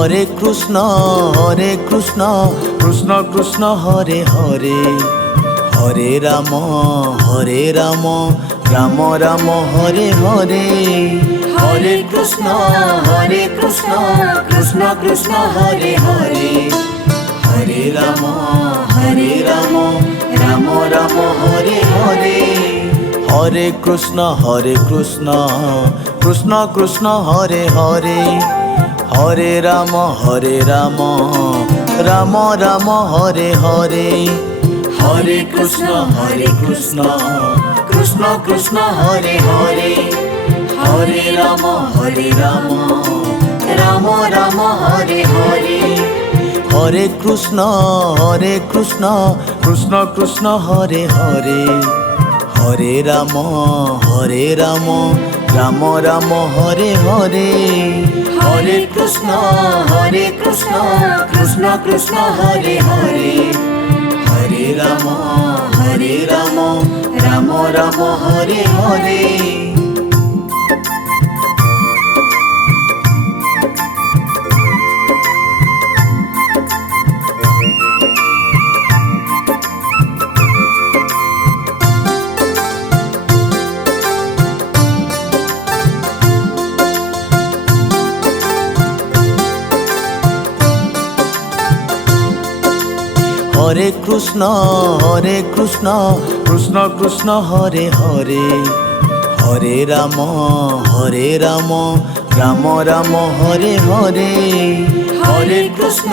Hare Krishna Krishna Krishna Hare Hare, Hare Ram Ram Ram Hare Hare. Hare Krishna Krishna Krishna Hare Hare, Hare Ram Ram Ram Hare Hare. Hare Krishna Krishna Krishna Hare Hare, Hare Ram Ram Ram Hare Hare. Hare Krishna Krishna Krishna Hare Hare, Hare Ram Ram Ram Hare Hare. Hare Krishna Krishna Krishna Hare Hare, Hare Ram Ram Ram Hare Hare. Hare Krishna Krishna Krishna Hare Hare, Hare Ram Ram Ram Hare Hare. Hare Krishna Krishna Krishna Hare Hare, Hare Ram Ram Ram Hare Hare. Hare Krishna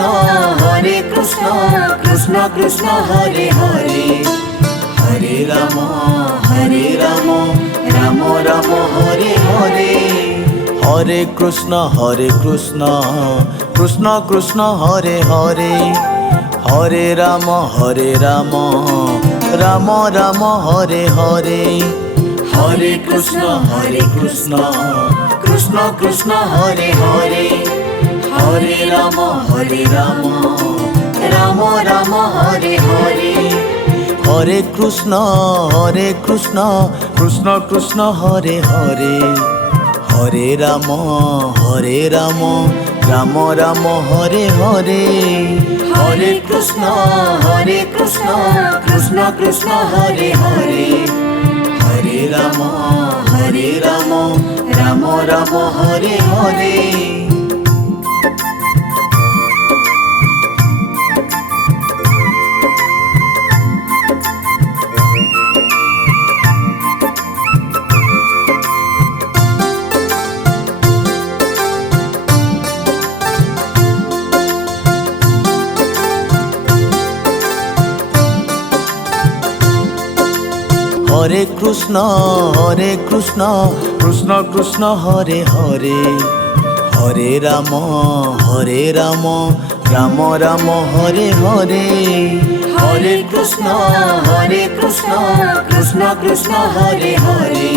Krishna Krishna Hare Hare, Hare Ram Ram Ram Hare Hare. Hare Krishna Krishna Krishna Hare Hare, Hare Ram Ram Ram Hare Hare. Hare Krishna Krishna Krishna Hare Hare, Hare Ram Ram Ram Hare Hare. Hare Krishna Krishna Krishna Hare Hare, Hare Ram Ram Ram Hare Hare. Hare Krishna Krishna Krishna Hare Hare, Hare Ram Ram Ram Hare Hare. Hare Krishna Krishna Krishna Hare Hare, Hare Ram Ram Ram Hare Hare. Hare Krishna Krishna Krishna Hare Hare,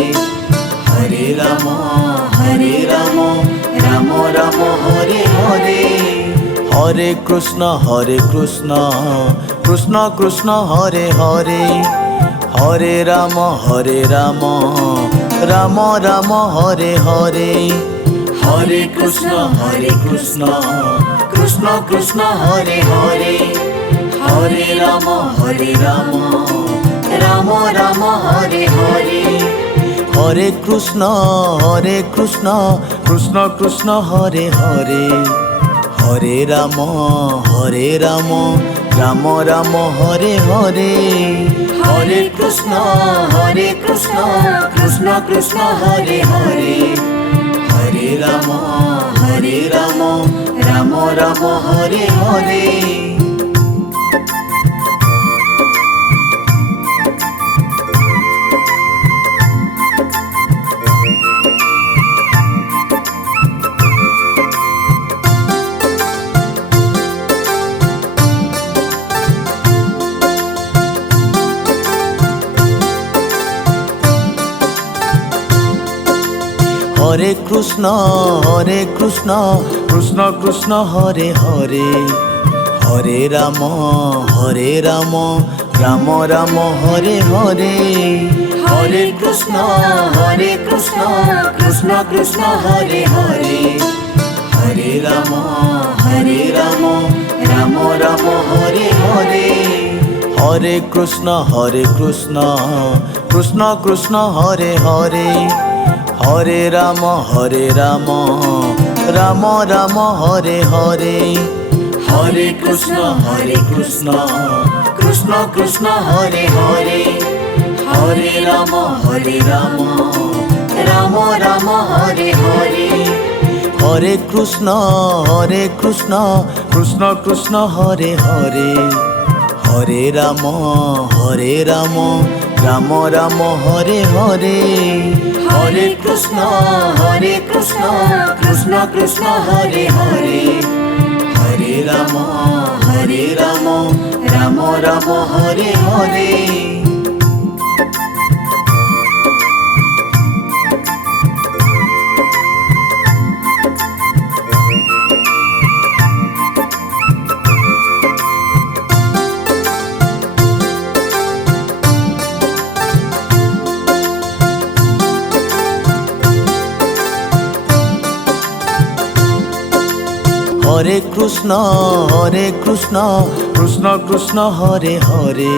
Hare Ram Ram Ram Hare Hare. Hare Krishna Krishna Krishna Hare Hare, Hare Ram Ram Ram Hare Hare. Hare Krishna Krishna Krishna Hare Hare, Hare Ram Ram Ram Hare Hare. Hare Krishna Krishna Krishna Hare Hare, Hare Ram Ram Ram Hare Hare. Hare Krishna Krishna Krishna Hare Hare, Hare Ram Ram Ram Hare Hare. Hare Krishna Krishna Krishna Hare Hare, Hare Ram Ram Ram Hare Hare. Hare Krishna Krishna Krishna Hare Hare, Hare Ram Ram Ram Hare Hare, Hare Krishna Krishna Krishna Hare Hare, Hare Ram Ram Ram Hare Hare, Hare Krishna Krishna Krishna Hare Hare, Hare Ram Ram Ram Hare Hare, Hare Krishna Krishna Krishna Hare Hare, Hare Ram Ram Ram Hare Hare, Hare Krishna Krishna Krishna Hare Hare, Hare Ram Ram Ram Hare Hare. Hare Krishna Krishna Krishna Hare Hare,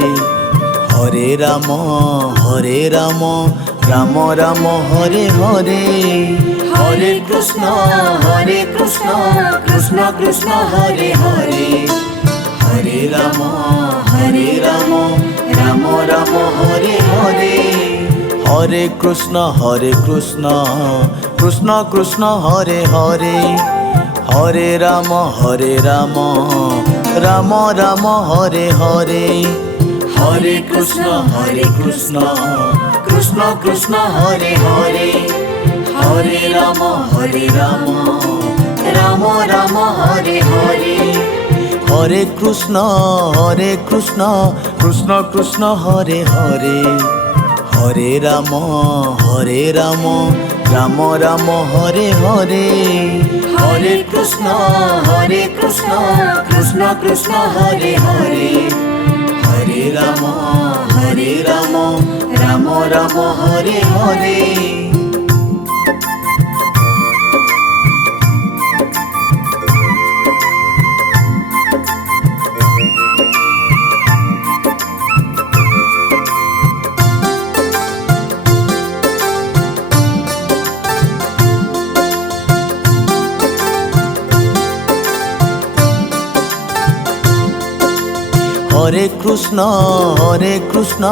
Hare Ram Ram Ram Hare Hare, Hare Krishna Krishna Krishna Hare Hare, Hare Ram Ram Ram Hare Hare, Hare Krishna Krishna Krishna Hare Hare, Hare Ram Ram Ram Hare Hare, Hare Krishna Krishna Hare Hare, Hare Ram Ram Ram Hare Hare, Hare Krishna Krishna Hare Hare, Hare Ram Ram Ram Hare Hare, Hare Krishna Krishna Hare Hare, Hare Ram Ram Ram Hare Hare. Hare Krishna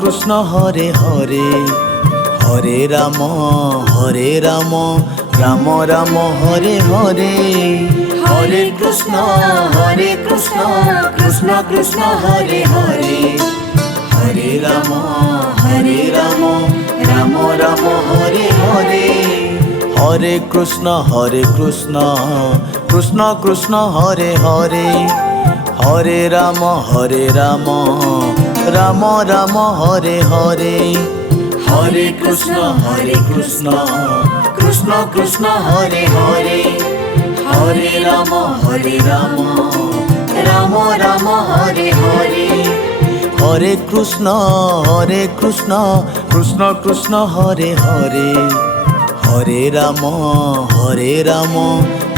Krishna Hare Hare, Hare Ram Ram Ram Hare Hare, Hare Krishna Krishna Hare Hare, Hare Ram Ram Ram Hare Hare, Hare Krishna Krishna Hare Hare, Hare Ram Ram Ram Hare Hare, Hare Krishna Krishna Hare Hare, Hare Ram Ram Ram Hare Hare, Hare Krishna Krishna Hare Hare, Hare Ram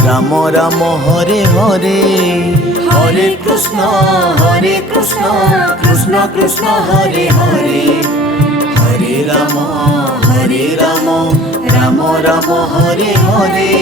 Ram Ram Hare Hare, Hare Krishna Krishna Hare Hare, Hare Ram Ram Ram Hare Hare.